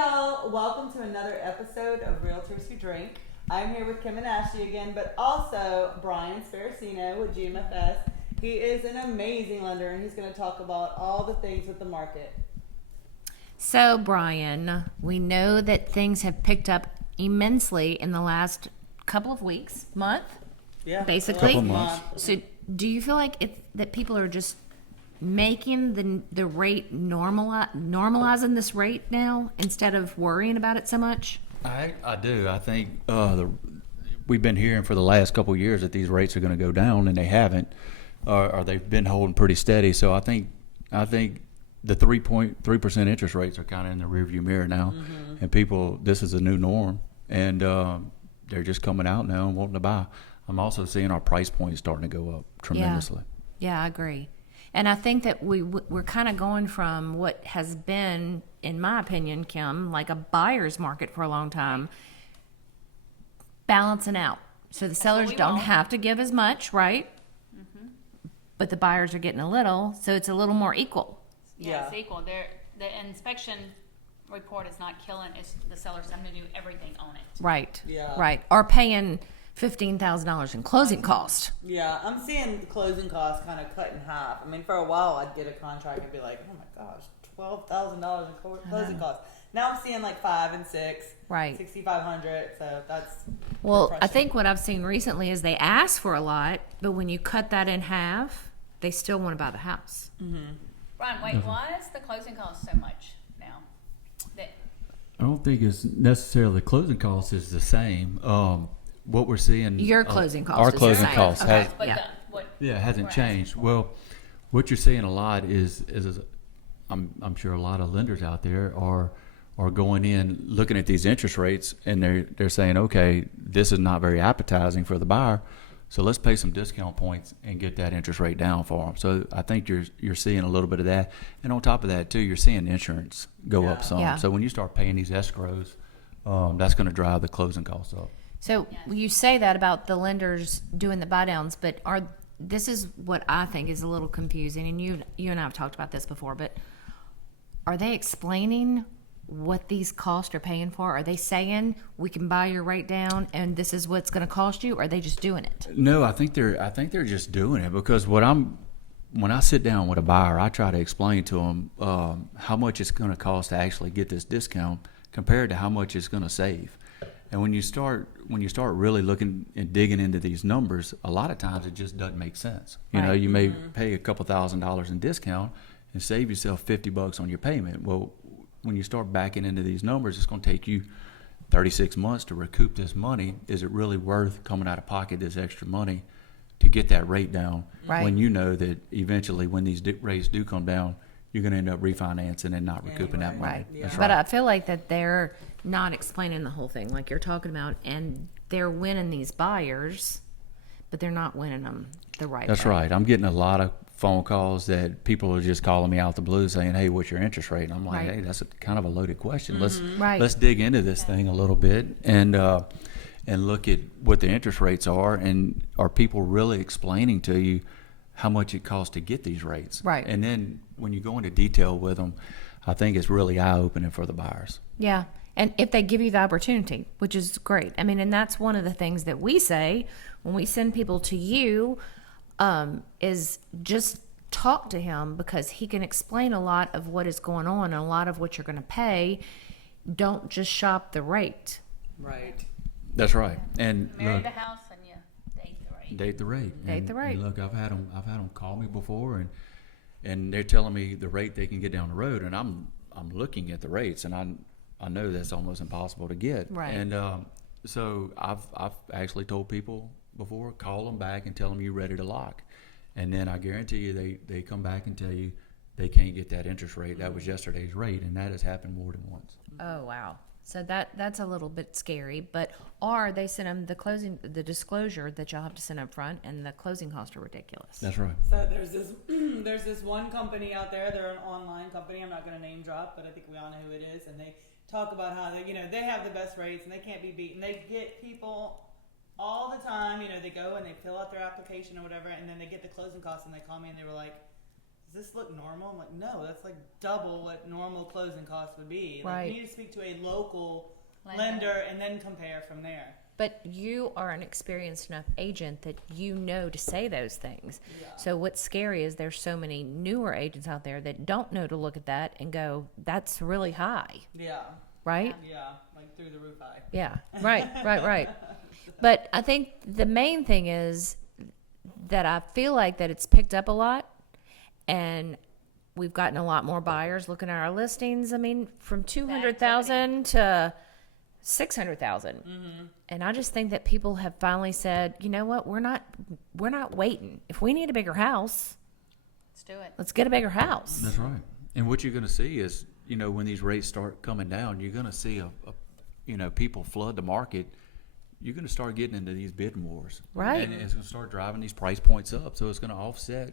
y'all, welcome to another episode of Realtors Who Drink. I'm here with Kim and Ashley again, but also Bryan Sparacino with GMFS. He is an amazing lender, and he's going to talk about all the things with the market. So, Bryan, we know that things have picked up immensely in the last couple of weeks, month, basically. Couple months. So, do you feel like that people are just making the rate normalizing this rate now instead of worrying about it so much? I do. I think we've been hearing for the last couple of years that these rates are going to go down, and they haven't, or they've been holding pretty steady. So I think the 3.3% interest rates are kind of in the rearview mirror now, and this is a new norm, and they're just coming out now and wanting to buy. I'm also seeing our price points starting to go up tremendously. Yeah, I agree. And I think that we're kind of going from what has been, in my opinion, Kim, like a buyer's market for a long time, balancing out. So the sellers don't have to give as much, right? Mm-hmm. But the buyers are getting a little, so it's a little more equal. Yeah, it's equal. The inspection report is not killing. It's the sellers having to do everything on it. Right. Yeah. Right. Or paying $15,000 in closing cost. Yeah, I'm seeing the closing costs kind of cut in half. I mean, for a while, I'd get a contract and be like, oh my gosh, $12,000 in closing costs. Now I'm seeing like 5 and 6, Right. 6,500. So that's Well, refreshing. I think what I've seen recently is they ask for a lot, but when you cut that in half, they still want to buy the house. Brian, wait, why is the closing cost so much now? I don't think it's necessarily the closing cost is the same. What we're seeing, Your closing cost our is the closing same. cost Okay. has, But Yeah. it hasn't we're changed. Well, what you're seeing a lot is I'm sure a lot of lenders out there are going in looking at these interest rates, and they're saying, okay, this is not very appetizing for the buyer, so let's pay some discount points and get that interest rate down for them. So I think you're seeing a little bit of that, and on top of that too, you're seeing insurance go up some. Yeah. So when you start paying these escrows, that's going to drive the closing costs up. So you say that about the lenders doing the buy downs, but this is what I think is a little confusing, and you and I have talked about this before, but are they explaining what these costs are paying for? Are they saying we can buy your rate down and this is what's going to cost you, or are they just doing it? No, I think they're just doing it because when I sit down with a buyer, I try to explain to them how much it's going to cost to actually get this discount compared to how much it's going to save. And when you start really looking and digging into these numbers, a lot of times it just doesn't make sense. You know, you may pay a couple $1,000s in discount and save yourself $50 on your payment. Well, when you start backing into these numbers, it's going to take you 36 months to recoup this money. Is it really worth coming out of pocket this extra money to get that rate down? Right. When you know that eventually when these rates do come down, you're going to end up refinancing and not recouping that money. Right. That's But right. I feel like that they're not explaining the whole thing like you're talking about, and they're winning these buyers, but they're not winning them the right That's way. right. I'm getting a lot of phone calls that people are just calling me out the blue saying, hey, what's your interest rate? And I'm like, Right. hey, that's kind of a loaded question. Right. Let's dig into this thing a little bit and look at what the interest rates are, and are people really explaining to you how much it costs to get these rates? Right. And then when you go into detail with them, I think it's really eye-opening for the buyers. Yeah. And if they give you the opportunity, which is great. I mean, and that's one of the things that we say when we send people to you, is just talk to him, because he can explain a lot of what is going on and a lot of what you're going to pay. Don't just shop the rate. right. That's right. And Marry look, the house and you date the rate. date the rate. Date And the rate. Look, I've had them call me before, and they're telling me the rate they can get down the road, and I'm looking at the rates, and I know that's almost impossible to get. Right. And so I've actually told people before, call them back and tell them you're ready to lock, and then I guarantee you they come back and tell you they can't get that interest rate. That was yesterday's rate, and that has happened more than once. Oh, wow. So that's a little bit scary, or they send them the disclosure that y'all have to send up front, and the closing costs are ridiculous. That's right. So there's this one company out there. They're an online company. I'm not going to name drop, but I think we all know who it is. And they talk about how they have the best rates and they can't be beaten. They get people all the time. They go and they fill out their application or whatever, and then they get the closing costs and they call me and they were like, does this look normal? I'm like, no, that's like double what normal closing costs would be. Like, Right. you need to speak to a local Lender. lender and then compare from there. But you are an experienced enough agent that you know to say those things. Yeah. So what's scary is there's so many newer agents out there that don't know to look at that and go, that's really high, Yeah. right? Yeah. Like through the roof high. Yeah, right. But I think the main thing is that I feel like that it's picked up a lot, and we've gotten a lot more buyers looking at our listings. I mean, from 200,000 to 600,000. And I just think that people have finally said, you know what, we're not waiting. If we need a bigger house, Let's do it. let's get a bigger house. That's right. And what you're going to see is, you know, when these rates start coming down, you're going to see people flood the market. You're going to start getting into these bidding wars, Right. And it's going to start driving these price points up. So it's going to offset.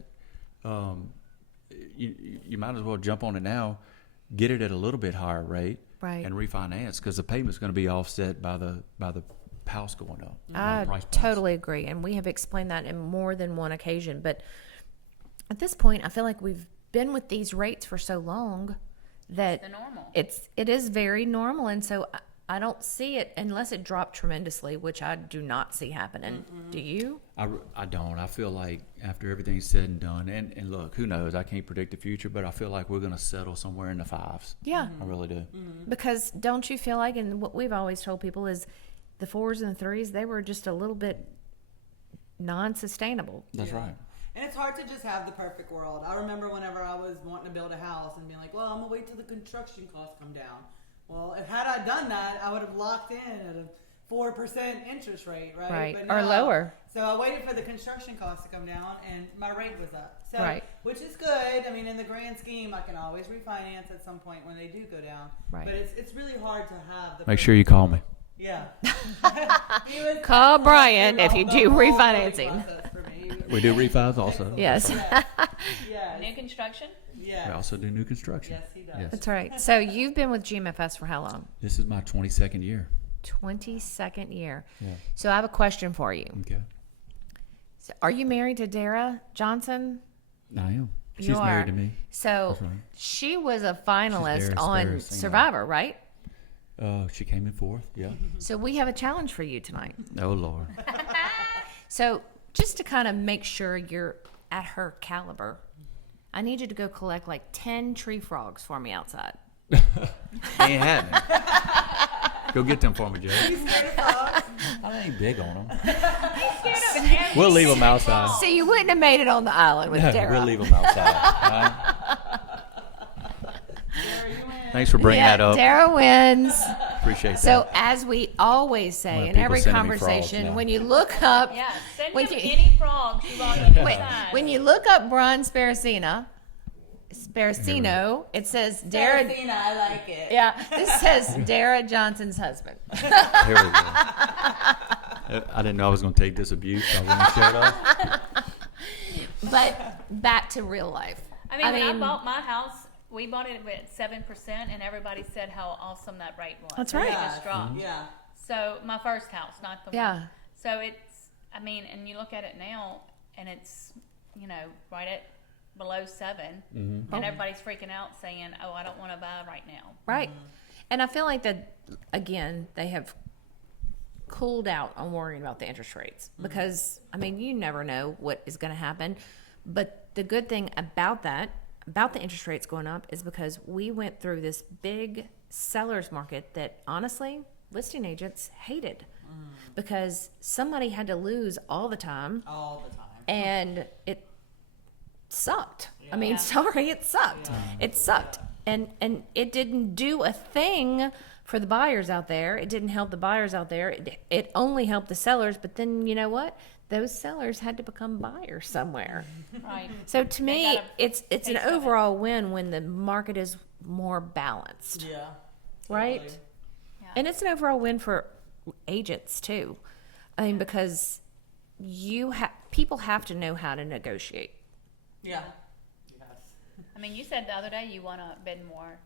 You might as well jump on it now, get it at a little bit higher rate, Right. and refinance, because the payment's going to be offset by the house going up. I price points. totally agree, and we have explained that in more than one occasion. But at this point, I feel like we've been with these rates for so long that The normal. it is very normal, and so I don't see it unless it dropped tremendously, which I do not see happening. Do you? I don't. I feel like after everything's said and done, and look, who knows? I can't predict the future, but I feel like we're going to settle somewhere in the fives. Yeah, I really do. because don't you feel like, and what we've always told people is, the 4s and the 3s, they were just a little bit non-sustainable. That's Yeah. right. And it's hard to just have the perfect world. I remember whenever I was wanting to build a house and being like, well, I'm going to wait till the construction costs come down. Well, had I done that, I would have locked in at a 4% interest rate, right? Right. But Or no. lower. So I waited for the construction costs to come down, and my rate was up. So, Right. Which is good. I mean, in the grand scheme, I can always refinance at some point when they do go down. Right. But it's really hard to have the Make sure you call me. Yeah. He was- Call Brian if you the do whole refinancing. process for me. We do refis also. Yes, Yes. New construction? Yes. We also do new construction. Yes, he does. Yes. that's right. So you've been with GMFS for how long? This is my 22nd year. 22nd year. Yeah. So I have a question for you. Okay. So are you married to Dara Johnson? I am. You She's are. married to me. So That's right. she was a finalist Dara on Sparacino. Survivor, right? She came in fourth. Yeah. So we have a challenge for you tonight. Oh Lord. So just to kind of make sure you're at her caliber, I need you to go collect like 10 tree frogs for me outside. Ain't happening. Go get them for me, Jay. I ain't big on them. We'll leave them outside. So you wouldn't have made it on the island with Dara. We'll leave them outside. All right? Thanks for bringing that up. Dara wins. Appreciate that. So as we always Why say in people every sending me frogs conversation, now? when you look up, Yeah, send When him you- any frogs you want on wait, inside. when you look up Bryan Sparacino, it says Dara. Saracina, I like it. Yeah, this says Dara Johnson's husband. Here we go. I didn't know I was going to take this abuse. I wouldn't shut up. But back to real life. I mean, when I bought my house, we bought it at 7%, and everybody said how awesome that rate was. That's And right. It just dropped. Yeah. So my first house, not the Yeah. one. So it's, I mean, and you look at it now, and it's, you know, right at below 7, Mm-hmm. and everybody's freaking out saying, "Oh, I don't want to buy right now." Right. And I feel like that, again, they have cooled out on worrying about the interest rates because, I mean, you never know what is going to happen. But the good thing about that, about the interest rates going up, is because we went through this big seller's market that, honestly, listing agents hated because somebody had to lose all the time All the time. and it sucked. I mean, sorry, it sucked. It sucked. And it didn't do a thing for the buyers out there. It didn't help the buyers out there. It only helped the sellers. But then, you know what? Those sellers had to become buyers somewhere. Right. So to me, gotta it's an taste of it. overall win when the market is more balanced, Yeah. right? Totally. Yeah. And it's an overall win for agents too. I mean, because people have to know how to negotiate. Yeah. Yes. I mean, you said the other day you want to bid more,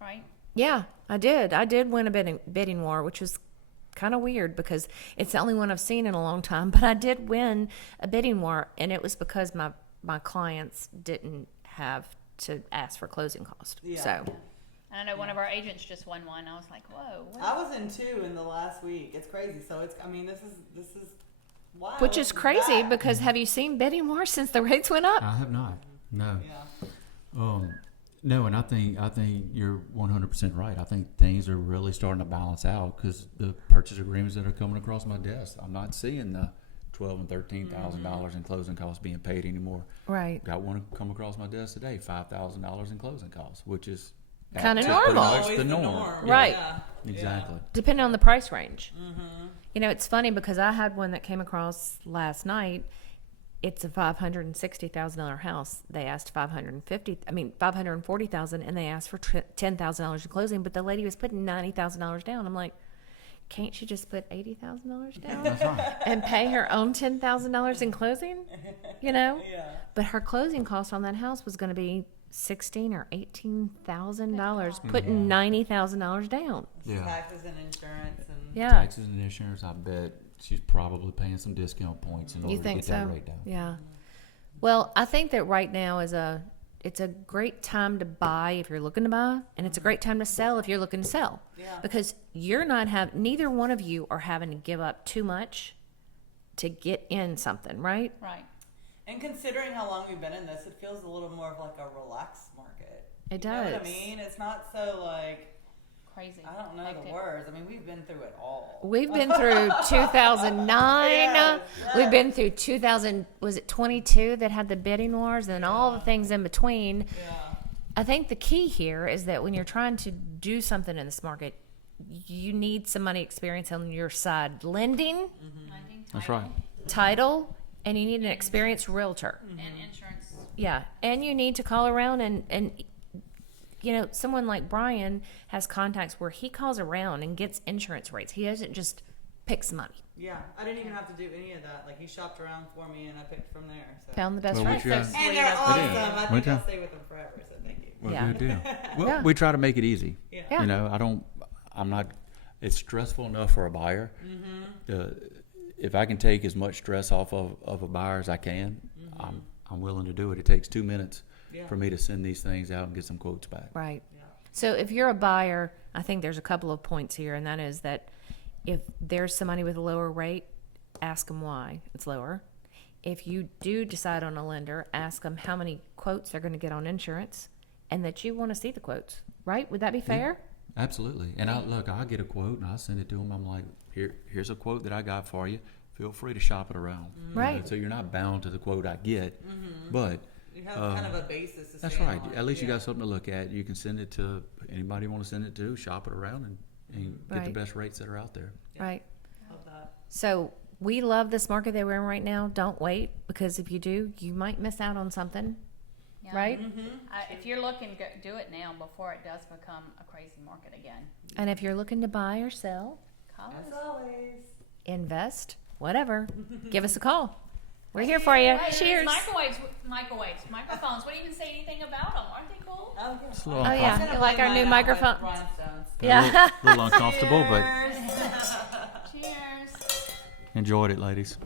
right? Yeah, I did. I did win a bidding war, which was kind of weird because it's the only one I've seen in a long time. But I did win a bidding war, and it was because my clients didn't have to ask for closing costs. Yeah. So, And I know one of our agents just won one. I was like, whoa. What? I was in 2 in the last week. It's crazy. So it's, I mean, this is wild. which is crazy That. because have you seen bidding wars since the rates went up? I have not. No. Yeah. No, and I think you're 100% right. I think things are really starting to balance out because the purchase agreements that are coming across my desk, I'm not seeing the $12,000 and $13,000 in closing costs being paid anymore. Right. Got one come across my desk today, $5,000 in closing costs, which is Kinda pretty normal. much Always the the norm. norm. Right. Yeah. Exactly. Depending on the price range. You know, it's funny because I had one that came across last night. It's a $560,000 house. They asked $540,000, and they asked for $10,000 in closing. But the lady was putting $90,000 down. I'm like, can't she just put $80,000 down That's right. and pay her own $10,000 in closing? You know. Yeah. But her closing cost on that house was going to be $16,000 or $18,000, putting $90,000 down. Yeah. Taxes and insurance and. Yeah. Taxes and insurance, I bet she's probably paying some discount points in order You to think get that so? rate down. Yeah. Well, I think that right now it's a great time to buy if you're looking to buy, and it's a great time to sell if you're looking to sell. Yeah. Because neither one of you are having to give up too much to get in something, right? Right. And considering how long we've been in this, it feels a little more of like a relaxed market. It You know what I does. mean? It's not so like, Crazy. I don't know Hectic. the words. I mean, we've been through it all. We've been through 2009. Yes, We've been through 2000. Was it 22 that had the bidding wars and all the things in between? Yeah. I think the key here is that when you're trying to do something in this market, you need some money experience on your side. Lending, Lending, That's title, right. title, and you need an experienced realtor. And insurance. Yeah, and you need to call around and you know, someone like Bryan has contacts where he calls around and gets insurance rates. He doesn't just pick some money. Yeah. I didn't even have to do any of that. Like, he shopped around for me and I picked from there. So. Found the best Well, rate. we try- And they're awesome. I think We I'll try. stay with them forever. So thank you. Well, Yeah. good deal. Well, Yeah. we try to make it easy. Yeah. You know, I'm not, it's stressful enough for a buyer. If I can take as much stress off of a buyer as I can, I'm willing to do it. It takes 2 minutes Yeah. for me to send these things out and get some quotes back. Right. Yeah. So if you're a buyer, I think there's a couple of points here, and that is that if there's somebody with a lower rate, ask them why it's lower. If you do decide on a lender, ask them how many quotes they're going to get on insurance, and that you want to see the quotes. Right? Would that be fair? Absolutely. And I'll get a quote and I'll send it to them. I'm like, here's a quote that I got for you. Feel free to shop it around. You know, Right. so you're not bound to the quote I get, but You have kind of a basis to that's stand right. on. At least you Yeah. got something to look at. You can send it to anybody you want to send it to, shop it around and get the Right. best rates that are out there. Right. Love that. So we love this market that we're in right now. Don't wait, because if you do, you might miss out on something. Yeah. Right? If you're looking, do it now before it does become a crazy market again. And if you're looking to buy or sell, Call As us. always. invest, whatever, give us a call. We're here for you. Hey, Cheers. Microwaves, microphones. What do you even say anything about them? Aren't they cool? Oh, yeah. It's a little Oh, yeah. uncomfortable. You like our new microphone? Rhinestones. Yeah. A little uncomfortable, but Cheers. enjoyed it, ladies.